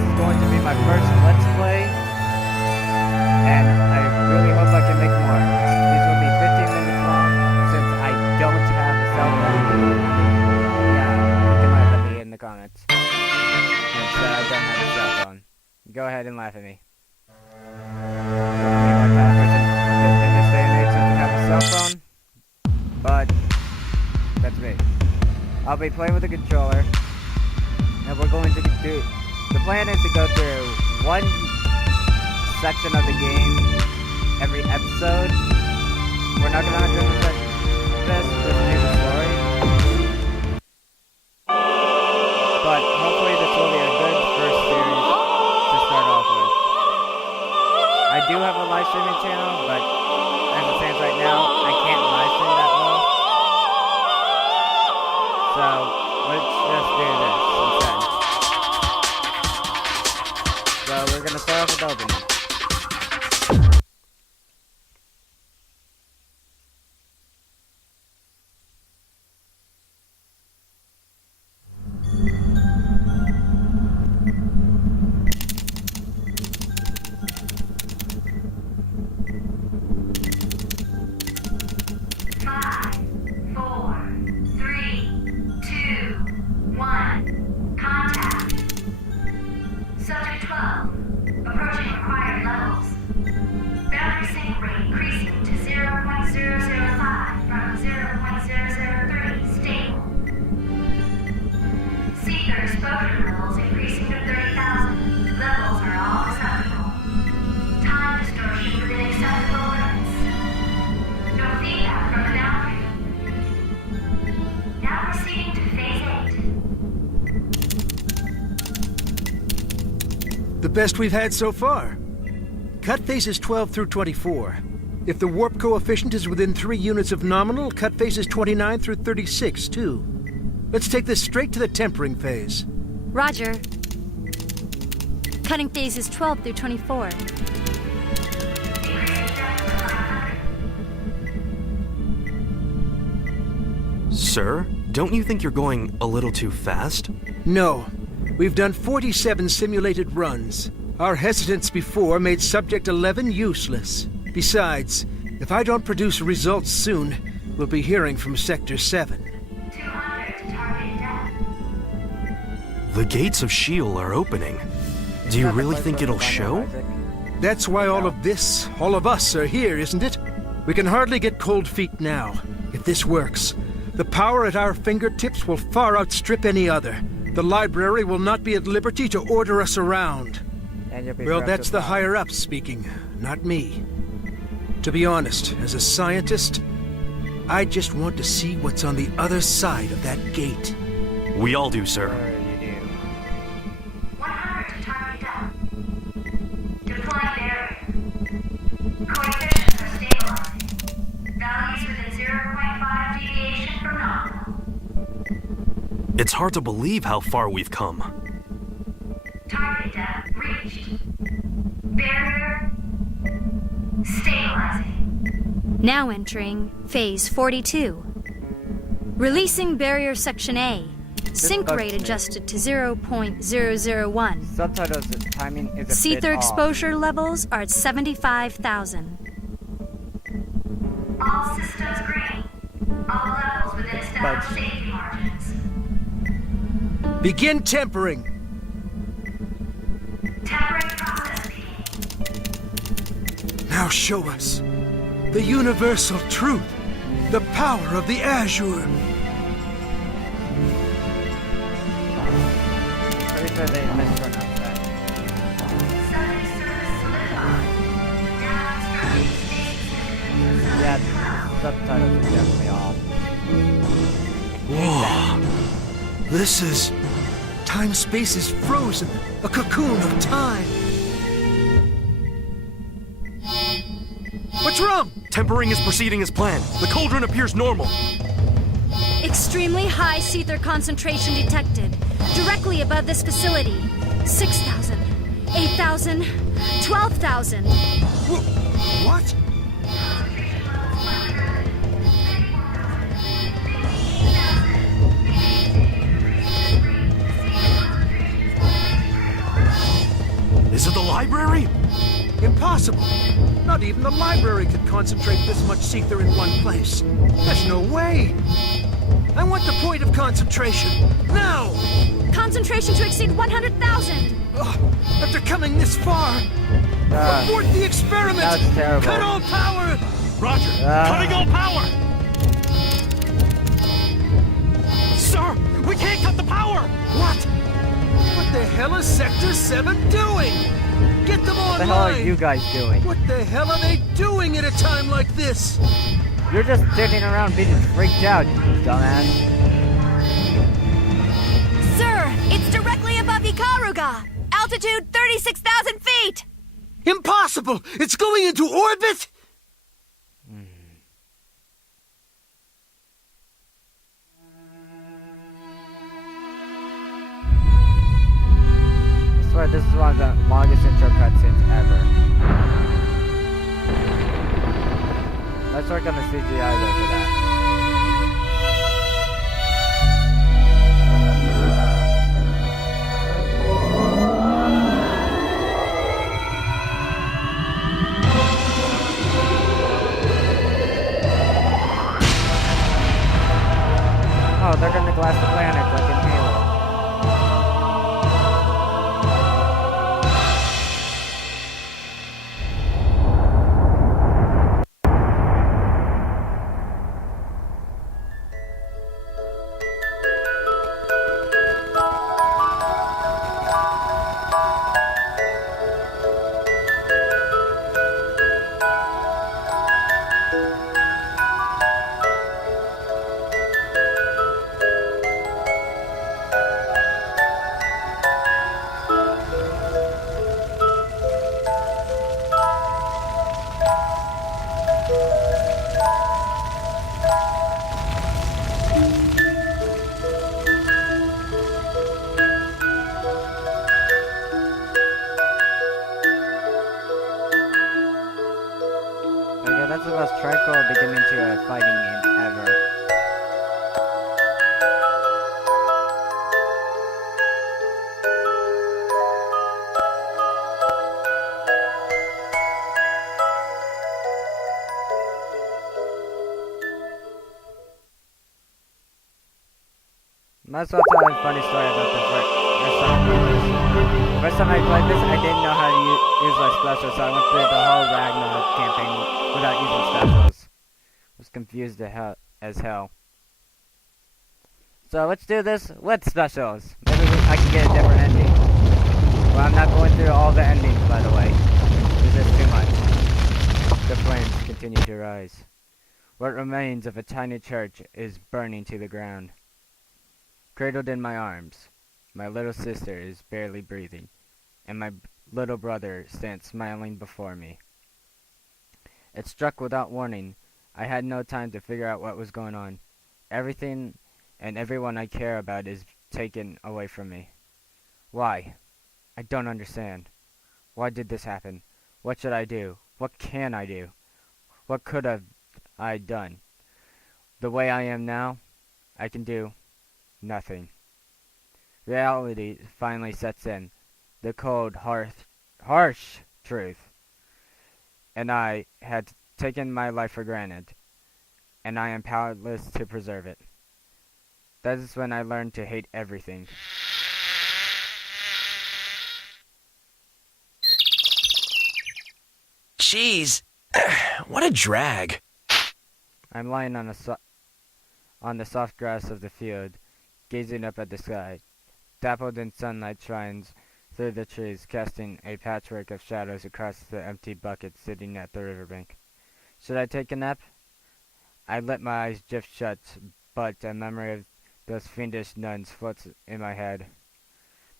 is going to be my first Let's Play, and I really hope I can make more. These will be 15 minutes long, since I don't have a cell phone. Yeah, you can laugh at me in the comments. Since I don't have a cell phone. Go ahead and laugh at me. I'm the kind of person in this day and age doesn't have a cell phone, but that's me. I'll be playing with a controller, and we're going to do... The plan is to go through one section of the game every episode. We're not going to 100% this new story. But hopefully this will be a good first series to start off with. I do have a live streaming channel, but as it stands right now, I can't live stream that well. So, let's just do this instead. So, we're gonna start off with opening. The best we've had so far. Cut phases 12 through 24. If the warp coefficient is within 3 units of nominal, cut phases 29 through 36, too. Let's take this straight to the tempering phase. Roger. Cutting phases 12 through 24. Sir, don't you think you're going a little too fast? No. We've done 47 simulated runs. Our hesitance before made Subject 11 useless. Besides, if I don't produce results soon, we'll be hearing from Sector 7. 200 to target depth. The gates of Sheol are opening. Do you really think it'll show? That's why all of this, all of us are here, isn't it? We can hardly get cold feet now. If this works, the power at our fingertips will far outstrip any other. The library will not be at liberty to order us around. Well, that's the higher-ups speaking, not me. To be honest, as a scientist, I just want to see what's on the other side of that gate. We all do, sir. 100 to target depth. Deploying barrier. Coefficients are stabilizing. Values within 0.5 deviation from nominal. It's hard to believe how far we've come. Target depth reached. Barrier stabilizing. Now entering phase 42. Releasing barrier section A. Sync rate adjusted to 0.001. Subtitles timing is a bit Seether off. exposure levels are at 75,000. All systems green. All levels within established safety margins. Begin tempering! Tempering process beginning. Now show us the universal truth, the power of the Azure. Pretty sure they mispronounced that. Subject service solidified. Now instructing space. Yeah, subtitles are definitely off. Whoa. This is... Time-space is frozen, a cocoon of time. What's wrong? Tempering is proceeding as planned. The cauldron appears normal. Extremely high Seether concentration detected. Directly above this facility. 6,000, 8,000, 12,000. What? Is it the library? Impossible! Not even the library could concentrate this much ether in one place. There's no way! I want the point of concentration! Now! Concentration to exceed 100,000! After coming this far! Abort the experiment! That's terrible. Cut all power! Roger, cutting all power! Sir, we can't cut the power! What? What the hell is Sector 7 doing? Get them What online! the hell are you guys doing? What the hell are they doing at a time like this? You're just sitting around being freaked out, dumbass. Sir, it's directly above Ikaruga! Altitude 36,000 feet! Impossible! It's going into orbit? I swear this is one of the longest intro cutscenes ever. Let's work on the CGI though for that. Oh, they're gonna glass the planet like in Halo. Okay, that's the most tranquil beginning to a fighting game ever. Might as well tell a funny story about the first time I played this. First time I played this, I didn't know how to use my specials, so I went through the whole Ragna campaign without using specials. I was confused as hell. So let's do this with specials. Maybe I can get a different ending. Well, I'm not going through all the endings, by the way. This is too much. The flames continue to rise. What remains of a tiny church is burning to the ground. Cradled in my arms, my little sister is barely breathing, and my little brother stands smiling before me. It struck without warning. I had no time to figure out what was going on. Everything and everyone I care about is taken away from me. Why? I don't understand. Why did this happen? What should I do? What can I do? What could have I done? The way I am now, I can do nothing. Reality finally sets in. The cold, harsh truth. And I had taken my life for granted. And I am powerless to preserve it. That is when I learned to hate everything. Jeez, what a drag. I'm lying on the soft grass of the field, gazing up at the sky. Dappled in sunlight shines through the trees, casting a patchwork of shadows across the empty bucket sitting at the riverbank. Should I take a nap? I let my eyes drift shut, but a memory of those fiendish nuns floats in my head.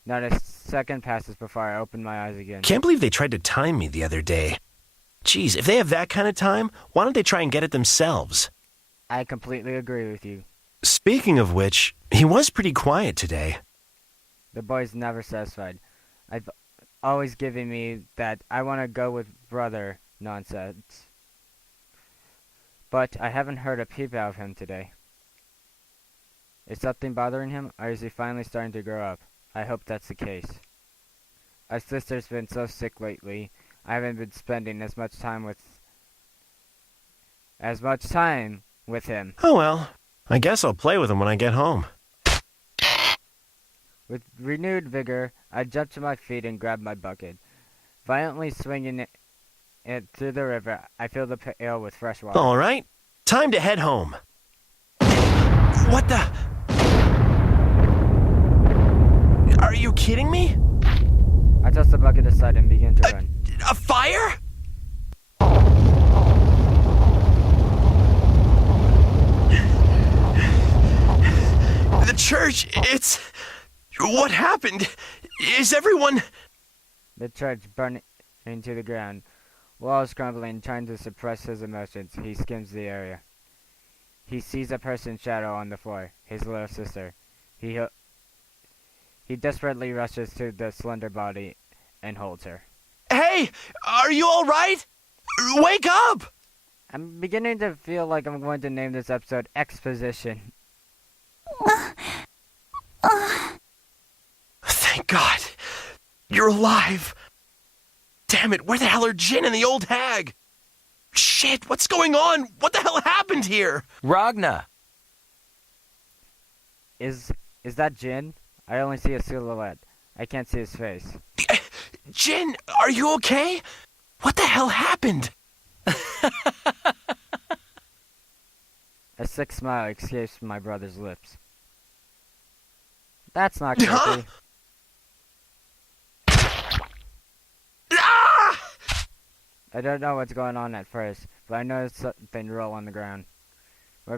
Not a second passes before I open my eyes again. Can't believe they tried to time me the other day. Geez, if they have that kind of time, why don't they try and get it themselves? I completely agree with you. Speaking of which, he was pretty quiet today. The boy's never satisfied. I've always given me that I want to go with brother nonsense. But I haven't heard a peep out of him today. Is something bothering him, or is he finally starting to grow up? I hope that's the case. My sister's been so sick lately. I haven't been spending as much time with him. Oh well, I guess I'll play with him when I get home. With renewed vigor, I jump to my feet and grab my bucket. Violently swinging it through the river, I fill the pail with fresh water. All right, time to head home. What the? Are you kidding me? I toss the bucket aside and begin to run. A fire? The church, it's... What happened? Is everyone... The church burning to the ground. Walls crumbling, trying to suppress his emotions, he skims the area. He sees a person's shadow on the floor, his little sister. He desperately rushes to the slender body and holds her. Hey, are you all right? Wake up! I'm beginning to feel like I'm going to name this episode Exposition. Thank God. You're alive. Damn it, where the hell are Jin and the old hag? Shit, what's going on? What the hell happened here? Ragna! Is that Jin? I only see a silhouette. I can't see his face. Jin, are you okay? What the hell happened? A sick smile escapes from my brother's lips. That's not creepy. Ah! I don't know what's going on at first, but I notice something roll on the ground. My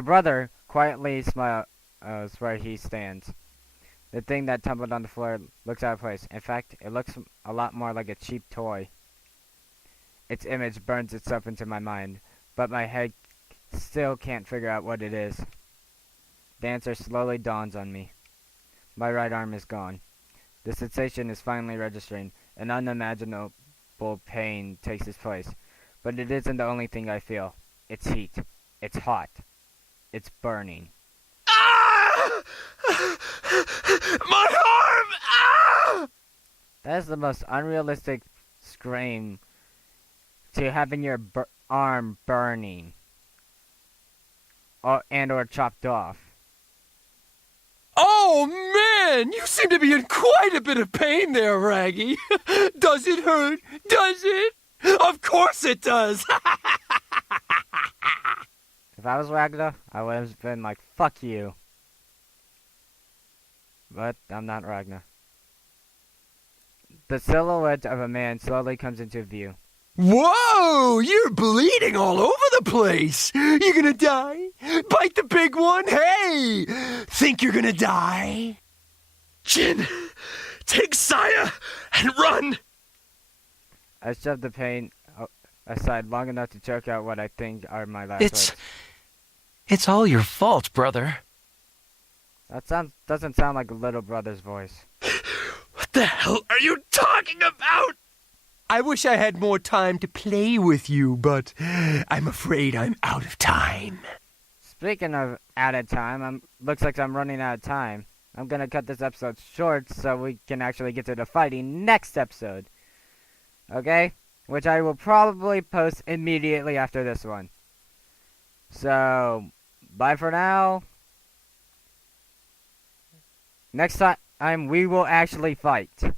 brother quietly smiles where he stands. The thing that tumbled on the floor looks out of place. In fact, it looks a lot more like a cheap toy. Its image burns itself into my mind, but my head still can't figure out what it is. The answer slowly dawns on me. My right arm is gone. The sensation is finally registering. An unimaginable pain takes its place. But it isn't the only thing I feel. It's heat. It's hot. It's burning. Ah! My arm! Ah! That is the most unrealistic scream to having your arm burning. Or chopped off. Oh, man! You seem to be in quite a bit of pain there, Raggy. Does it hurt? Does it? Of course it does! If I was Ragna, I would have been like, fuck you. But I'm not Ragna. The silhouette of a man slowly comes into view. Whoa! You're bleeding all over the place! You gonna die? Bite the big one? Hey! Think you're gonna die? Jin, take Saya and run! I shove the pain aside long enough to choke out what I think are my last words. It's all your fault, brother. That doesn't sound like a little brother's voice. What the hell are you talking about? I wish I had more time to play with you, but I'm afraid I'm out of time. Speaking of out of time, looks like I'm running out of time. I'm gonna cut this episode short so we can actually get to the fighting next episode. Okay? Which I will probably post immediately after this one. So, bye for now. Next time we will actually fight.